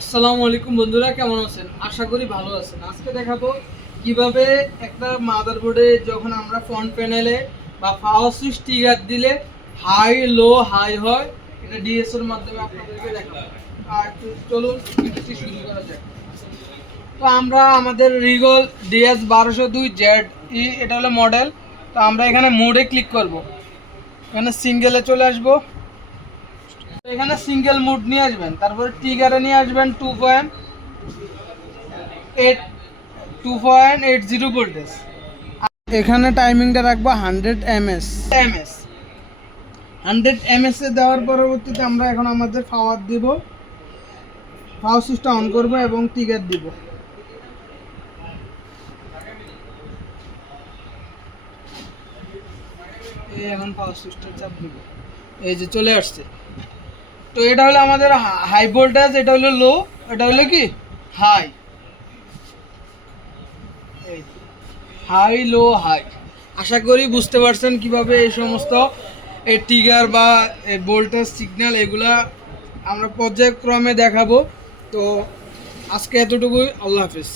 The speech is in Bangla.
আসসালামু আলাইকুম বন্ধুরা, কেমন আছেন? আশা করি ভালো আছেন। আজকে দেখাবো কিভাবে একটা মাদারবোর্ডে যখন আমরা ফ্রন্ট প্যানেলে বা পাওয়ার সুইচ ট্রিগার দিলে হাই লো হাই হয়, এটা ডিএস এর মাধ্যমে আপনাদেরকে দেখাবো। আর চলুন ভিডিওটি শুরু করা যাক। তো আমরা আমাদের রিগল ডিএস 1202 জেড ই, এটা হলো মডেল। তো আমরা এখানে মোডে ক্লিক করব, এখানে সিঙ্গেলে চলে আসবো। এখানে সিঙ্গেল মুড নিয়ে আসবেন, তারপরে ট্রিগারে নিয়ে আসবেন 2.80 ভোল্টেজ। এখানে টাইমিংটা রাখবো 100 ms 100 ms এ দেওয়ার পরবর্তীতে আমরা এখন আমাদের পাওয়ার দিব, পাওয়ার সুইচটা অন করব এবং ট্রিগার দিব। এই এখন পাওয়ার সুইচটা চাপ দিব, এই যে চলে আসছে। তো এটা হলো আমাদের হাই ভোল্টেজ, এটা হলো লো, এটা হলো কি হাই। High low high. আশা করি বুঝতে পারছেন কিভাবে এই সমস্ত এই ট্রিগার বা ভোল্টেজ সিগন্যাল এগুলা আমরা পর্যায়ক্রমে দেখাবো। তো আজকে এতটুকুই, আল্লাহ হাফিজ।